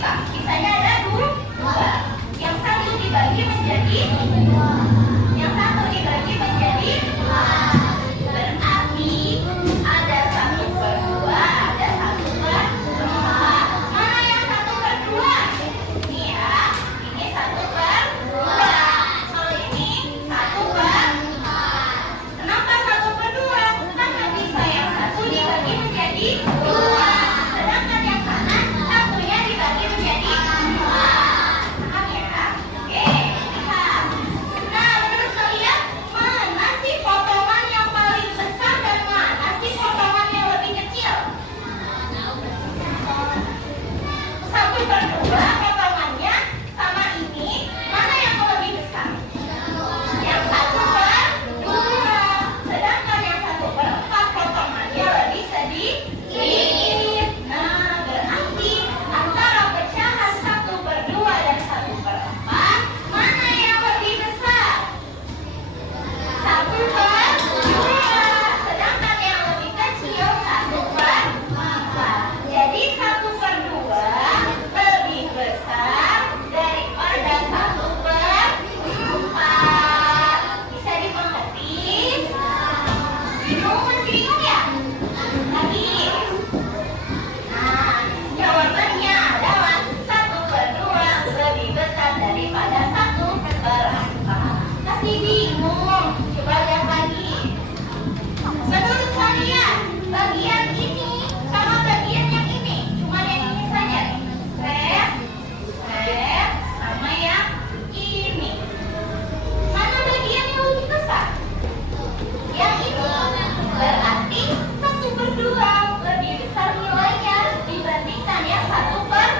bisa. Sisanya ada dua. Yang satu dibagi menjadi yang satu dibagi menjadi berarti ada 1/2, ada 1/4. Mana yang 1/2? Ini ya, ini 1/2. Kalau ini 1/4. Kenapa 1/2? Karena bisa yang satu dibagi menjadi 2. Sedangkan yang kanan satunya dibagi menjadi 4. Paham ya? Oke, lihat. Nah, menurut kalian mana sih potongan yang paling besar dan mana sih potongan yang lebih kecil? 1/2 potongannya sama ini, mana yang lebih besar? Yang 1/2. Sedangkan yang 1/4 potongannya lebih sedikit. Nah, berarti antara pecahan 1/2 dan 1/4, mana yang lebih besar? 1/2. Sedangkan yang lebih kecil 1/4. Jadi 1/2 lebih besar daripada 1/4. Bisa dimengerti? Bingung? Masih bingung ya? Lagi. Nah, jawabannya adalah 1/2 lebih besar daripada 1/4. Masih bingung? Coba lihat lagi. Menurut kalian, bagian ini sama bagian yang ini, cuma yang ini saja nih. Red, sama yang ini. Mana bagian yang lebih besar? Yang ini. Berarti 1/2 lebih besar nilainya dibandingkan yang 1/4.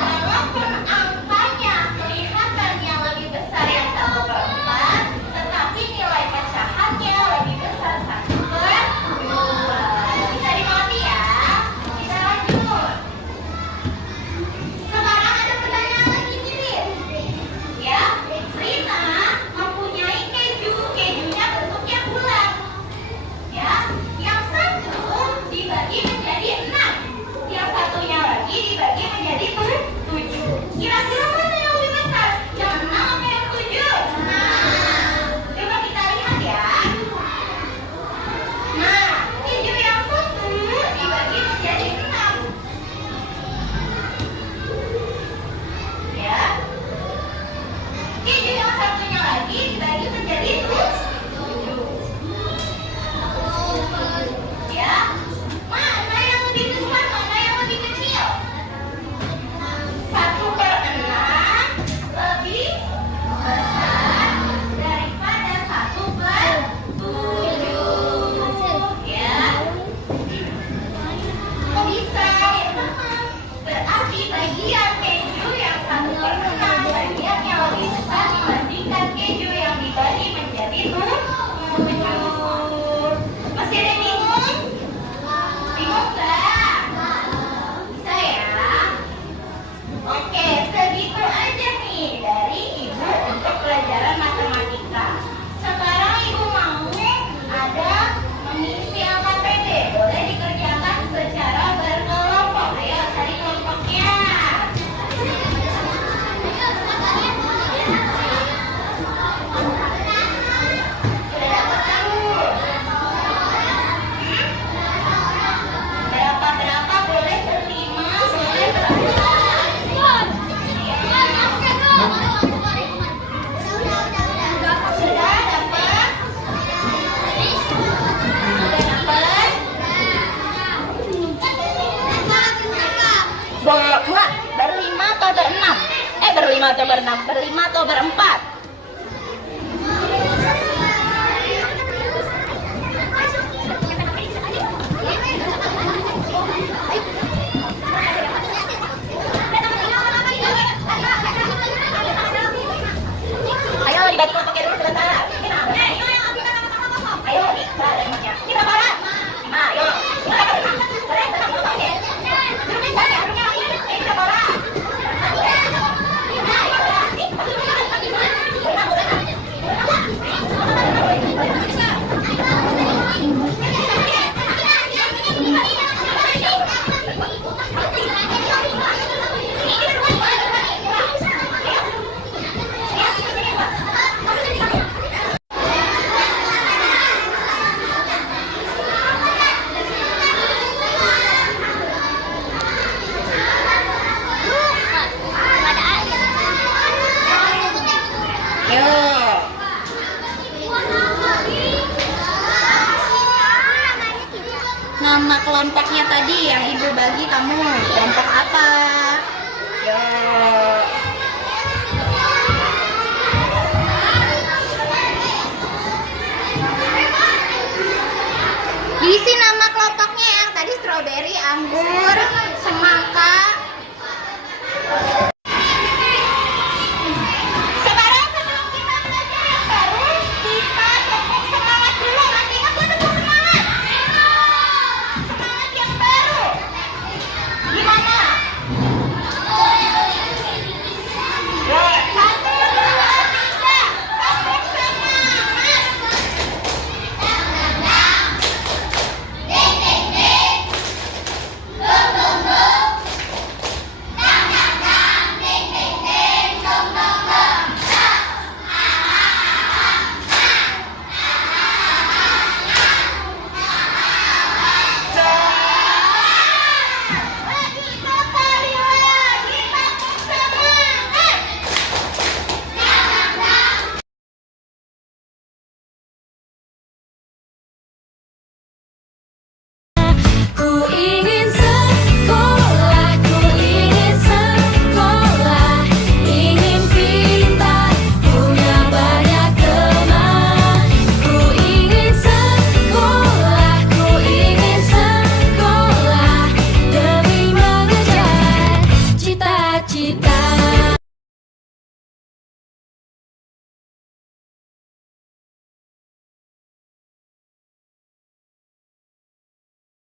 Walaupun angkanya kelihatan yang lebih besar yang 1/4, tetapi nilai pecahannya lebih besar 1/2. Bisa dimengerti ya? Kita lanjut. Sekarang ada pertanyaan lagi nih. Ya, Rina mempunyai keju. Kejunya bentuknya bulat. Ya, yang satu dibagi menjadi 6. Yang satunya lagi dibagi menjadi 7. Kira-kira mana yang lebih besar? Yang 6 atau yang 7? Coba kita lihat ya. Nah, keju yang satu dibagi menjadi 6. Ya. Keju yang satunya lagi dibagi menjadi 7. Ya. Mana yang lebih besar, mana yang lebih kecil? 1/6 lebih besar daripada 1/7. Ya. Kok bisa? Ya sama. Berarti bagian keju yang 1/6 bagian yang lebih besar dibandingkan keju yang dibagi menjadi 7. Masih ada yang bingung? Bingung nggak? Bisa ya? Oke, segitu aja nih dari Ibu untuk pelajaran matematika. Sekarang Ibu mau ada mengisi LKPD. Boleh dikerjakan secara berkelompok. Ayo cari kelompoknya. Sudah dapat belum? Berapa-berapa boleh berlima, boleh berempat. Sudah dapat? Sudah dapat? Dua, berlima atau berenam? Berlima atau berenam? Berlima atau berempat? Ayo dibagi kelompoknya dulu sebentar. Ayo, kita bareng. Nah, ayo. Kita bareng. tadi yang ibu bagi kamu? Kelompok apa? Yuk. Diisi nama kelompoknya yang tadi stroberi, anggur, semangka. Sekarang sebelum kita belajar yang baru, kita tepuk semangat dulu. Masih ingat gue tepuk semangat? Semangat yang baru. Gimana? Satu, dua, tiga. Tepuk semangat. Ding, ding, ding. Dum, dum, dum. Dang, dang, dang. Ding, ding, ding. Dum, dum, dum. Lagi sekali lagi tepuk semangat. Ku ingin sekolah, ingin pintar, punya banyak teman. Ku ingin sekolah, demi mengejar cita-cita.